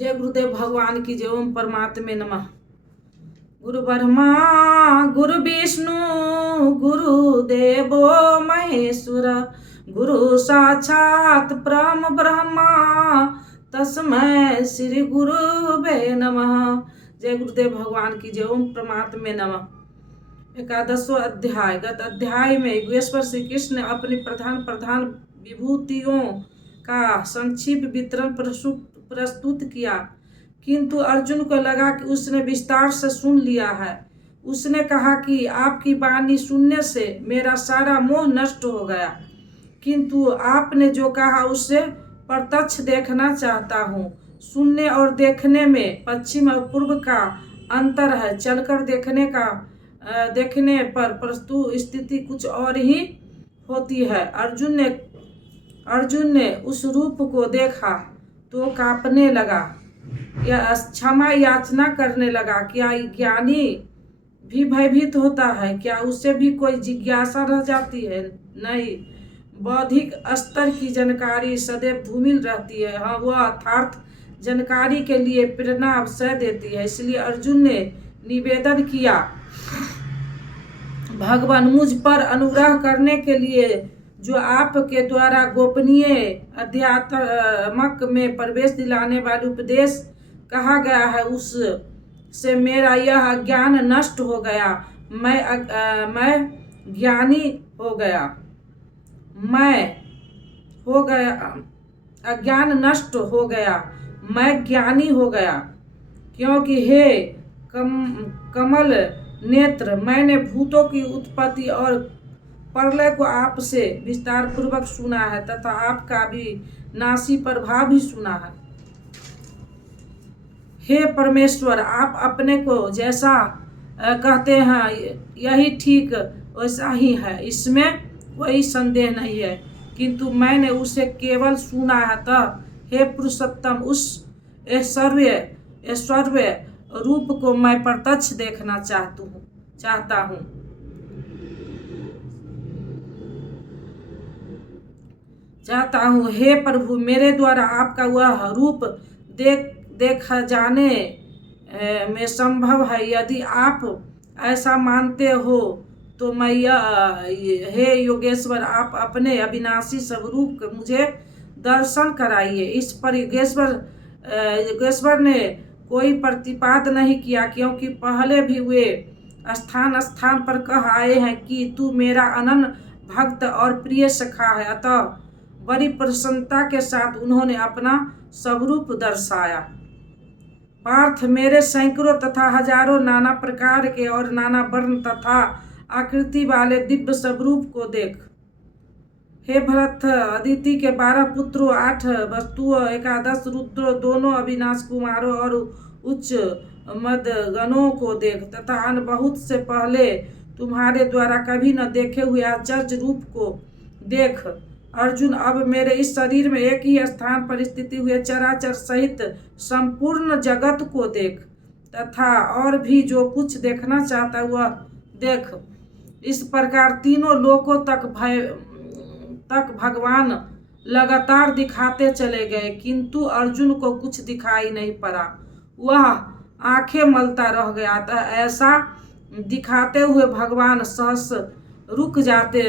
जय गुरुदेव भगवान की जय। ओम परमात्मे नमः। गुरु ब्रह्मा गुरु विष्णु गुरुदेवो महेश्वर गुरु साक्षात परम ब्रह्मा तस्मै श्री गुरुवे नमः। जय गुरुदेव भगवान की जय। ओम परमात्मे नमः। 11वां अध्याय। गत अध्याय में योगेश्वर श्री कृष्ण ने अपनी प्रधान विभूतियों का संक्षिप्त वितरण प्रस्तुत किया, किंतु अर्जुन को लगा कि उसने विस्तार से सुन लिया है। उसने कहा कि आपकी वाणी सुनने से मेरा सारा मोह नष्ट हो गया, किंतु आपने जो कहा उससे प्रत्यक्ष देखना चाहता हूँ। सुनने और देखने में पश्चिम और पूर्व का अंतर है। चलकर देखने पर प्रस्तुत स्थिति कुछ और ही होती है। अर्जुन ने उस रूप को देखा तो कांपने लगा, या क्षमा याचना करने लगा। क्या ज्ञानी भी भयभीत होता है? क्या उससे भी कोई जिज्ञासा रह जाती है? नहीं। बौद्धिक स्तर की जानकारी सदैव धूमिल रहती है। हाँ, वह अर्थात जानकारी के लिए प्रेरणा अवश्य देती है। इसलिए अर्जुन ने निवेदन किया, भगवान, मुझ पर अनुग्रह करने के लिए जो आपके द्वारा गोपनीय अध्यात्मक में प्रवेश दिलाने वाले उपदेश कहा गया है, उस से मेरा यह अज्ञान नष्ट हो गया। मैं ज्ञानी हो गया। अज्ञान नष्ट हो गया। मैं ज्ञानी हो गया, क्योंकि हे कमल नेत्र, मैंने भूतों की उत्पत्ति और प्रलय को आपसे विस्तार पूर्वक सुना है तथा आपका भी नासी प्रभाव भी सुना है। हे परमेश्वर, आप अपने को जैसा कहते हैं यही ठीक वैसा ही है, इसमें कोई संदेह नहीं है, किंतु मैंने उसे केवल सुना है। हे पुरुषोत्तम, उस ऐश्वर्य रूप को मैं प्रत्यक्ष देखना चाहता हूँ। हे प्रभु, मेरे द्वारा आपका वह रूप देखा जाने में संभव है। यदि आप ऐसा मानते हो तो मैं हे योगेश्वर, आप अपने अविनाशी स्वरूप का मुझे दर्शन कराइए। इस पर योगेश्वर ने कोई प्रतिपाद नहीं किया, क्योंकि पहले भी वे स्थान पर कह आए हैं कि तू मेरा अनन्य भक्त और प्रिय सखा है। अतः बड़ी प्रसन्नता के साथ उन्होंने अपना स्वरूप दर्शाया। पार्थ, मेरे सैकड़ों तथा हजारों नाना प्रकार के और नाना वर्ण तथा आकृति वाले दिव्य स्वरूप को देख। हे भरत, अदिति के 12 पुत्रों, 8 वस्तुओं, 11 रुद्रों, दोनों अविनाश कुमारों और उच्च मदगणों को देख, तथा अन्य बहुत से पहले तुम्हारे द्वारा कभी न देखे हुए आश्चर्य रूप को देख। अर्जुन, अब मेरे इस शरीर में एक ही स्थान पर स्थित हुए चराचर सहित संपूर्ण जगत को देख, तथा और भी जो कुछ देखना चाहता वह देख। इस प्रकार तीनों लोकों तक भगवान लगातार दिखाते चले गए, किंतु अर्जुन को कुछ दिखाई नहीं पड़ा। वह आंखें मलता रह गया था। ऐसा दिखाते हुए भगवान सहस रुक जाते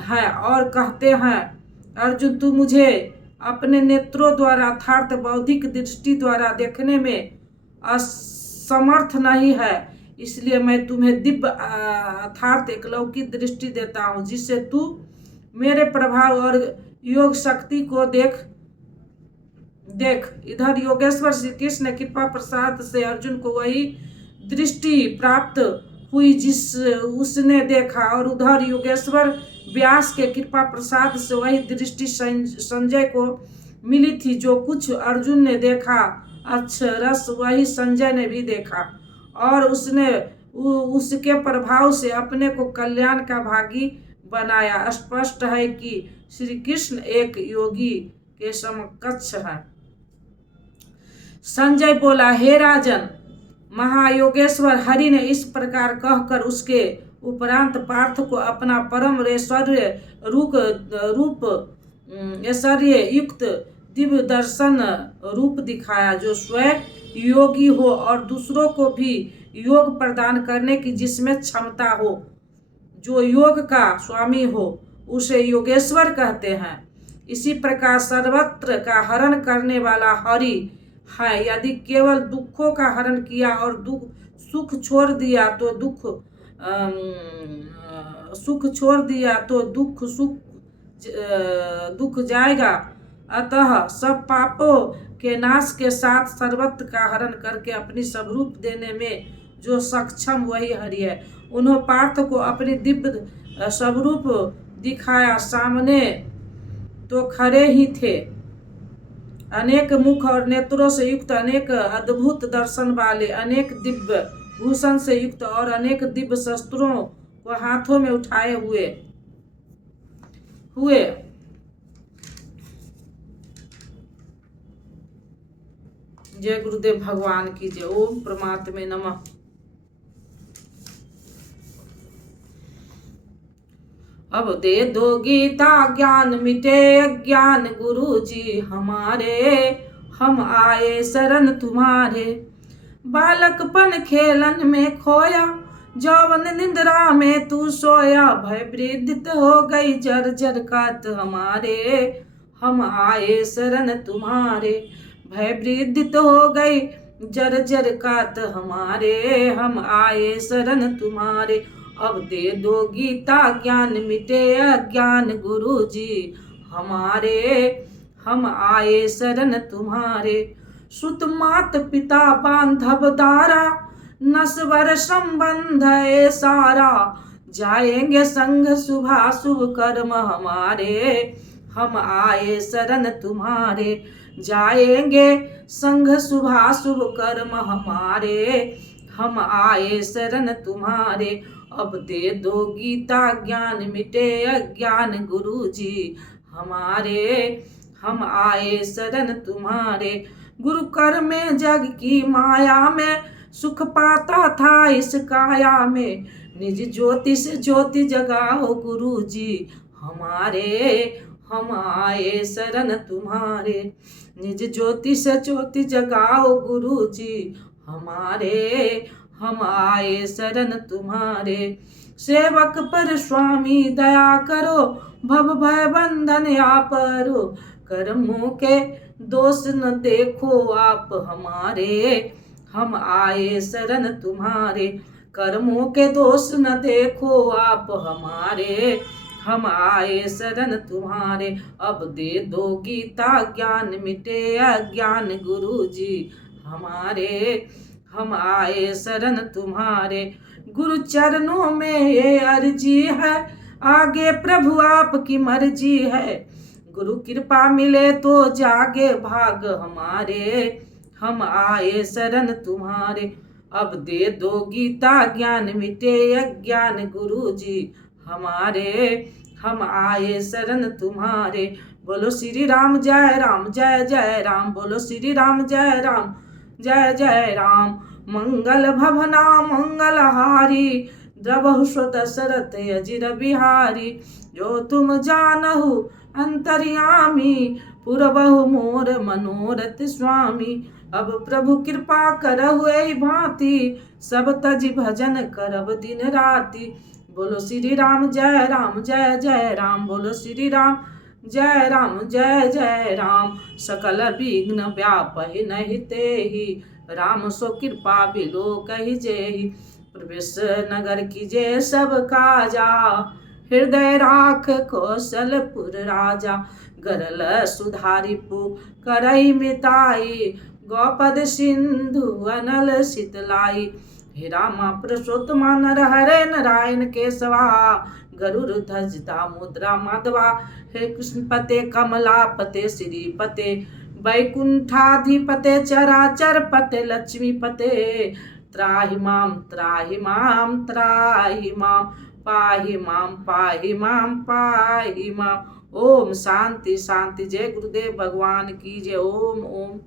हैं और कहते हैं, अर्जुन, तू मुझे अपने नेत्रों द्वारा अर्थात बौद्धिक दृष्टि द्वारा देखने में असमर्थ नहीं है, इसलिए मैं तुम्हें दिव्य अर्थात एकलौकिक दृष्टि देता हूँ, जिससे तू मेरे प्रभाव और योग शक्ति को देख। इधर योगेश्वर श्री कृष्ण कृपा प्रसाद से अर्जुन को वही दृष्टि प्राप्त हुई जिस उसने देखा, और उधर योगेश्वर व्यास के कृपा प्रसाद से वही दृष्टि संजय को मिली थी। जो कुछ अर्जुन ने देखा अक्षरश वही संजय ने भी देखा, और उसके प्रभाव से अपने को कल्याण का भागी बनाया। स्पष्ट है कि श्री कृष्ण एक योगी के समकक्ष है। संजय बोला, हे राजन, महायोगेश्वर हरि ने इस प्रकार कहकर उसके उपरांत पार्थ को अपना परम ऐश्वर्य रूप ऐश्वर्य युक्त दिव्य दर्शन रूप दिखाया, जो स्वयं योगी हो और दूसरों को भी योग प्रदान करने की जिसमें क्षमता हो। जो योग का स्वामी हो उसे योगेश्वर कहते हैं। इसी प्रकार सर्वत्र का हरण करने वाला हरि है। यदि केवल दुखों का हरण किया और सुख छोड़ दिया तो दुख जाएगा। अतः सब पापों के नाश के साथ सर्वत्र का हरण करके अपनी स्वरूप देने में जो सक्षम वही हरि है। उन्होंने पार्थ को अपनी दिव्य स्वरूप दिखाया। सामने तो खड़े ही थे, अनेक मुख और नेत्रों से युक्त, अनेक अद्भुत दर्शन वाले, अनेक दिव्य भूषण से युक्त और अनेक दिव्य शस्त्रों को हाथों में उठाए हुए जय गुरुदेव भगवान की जय। ओम परमात्मे नमः। अब दे दो गीता ज्ञान मिटे अज्ञान, गुरु जी हमारे हम आए शरण तुम्हारे। बालकपन खेलन में खोया, जौवन निंद्रा में तू सोया। भय वृद्धित हो गई जर्जर कात हमारे, हम आए शरण तुम्हारे। भय वृद्धित हो गई जर्जर कात हमारे, हम आए शरण तुम्हारे। अब दे दो गीता ज्ञान मिटे अज्ञान, गुरु जी हमारे हम आए शरण तुम्हारे। सुत मात पिता बांधव दारा, नस्वर संबंध ए सारा। जाएंगे संग शुभा शुभ कर्म हमारे, हम आए शरण तुम्हारे। जाएंगे संग शुभा शुभ कर्म हमारे, हम आए शरण तुम्हारे। अब दे दो गीता ज्ञान मिटे अज्ञान, गुरु जी हमारे हम आए शरण तुम्हारे। गुरु कर में जग की माया में, सुख पाता था इस काया में। निज ज्योति से ज्योति जगाओ गुरु जी हमारे, हम आए शरण तुम्हारे। निज ज्योति से ज्योति जगाओ गुरु जी हमारे, हम आए शरण तुम्हारे। सेवक पर स्वामी दया करो, भव भय बंधन आप परो। कर्मों के दोष न देखो आप हमारे, हम आए शरण तुम्हारे। कर्मों के दोष न देखो आप हमारे, हम आए शरण तुम्हारे। अब दे दो गीता ज्ञान मिटे अज्ञान, गुरु जी हमारे हम आए शरण तुम्हारे। गुरु चरणों में ये अर्जी है, आगे प्रभु आपकी मर्जी है। गुरु कृपा मिले तो जागे भाग हमारे, हम आए शरण तुम्हारे। अब दे दो गीता ज्ञान मिटे अज्ञान, गुरु जी हमारे हम आए शरण तुम्हारे। बोलो श्री राम जय राम जय जय राम, बोलो श्री राम जय राम जय जय राम। मंगल भवना मंगल हारी, द्रवहु दशरथ अजिर बिहारी। जो तुम जानहु अंतर्यामी, पुरबहु मोर मनोरथ स्वामी। अब प्रभु कृपा करहु एहि भांति, सब तज भजन करब दिन राति। बोलो श्री राम जय राम जय जय राम, बोलो श्री राम जय राम जय जय राम। सकल विघ्न व्यापहि नहीं तेहि, राम सो कृपा बिलो कहि जेहि। प्रवेश नगर कीजे सब काजा, हृदय राख कौशलपुर राजा। गरल सुधारी पु करई मिताई, गौपद सिंधु अनल शीतलाई। हे रामा पुरुषोत्तमा नर हरे नारायण केशवा, गरुड़ ध्वज दामोदरा माधवा। हे कृष्ण पते कमला पते श्रीपते, वैकुंठाधिपते चराचर पते लक्ष्मी पते। त्राहि माम त्राहि माम त्राहि माम, पाहि माम पाहि माम पाहि माम। ओम शांति शांति। जय गुरुदेव भगवान की जय। ओम ओम।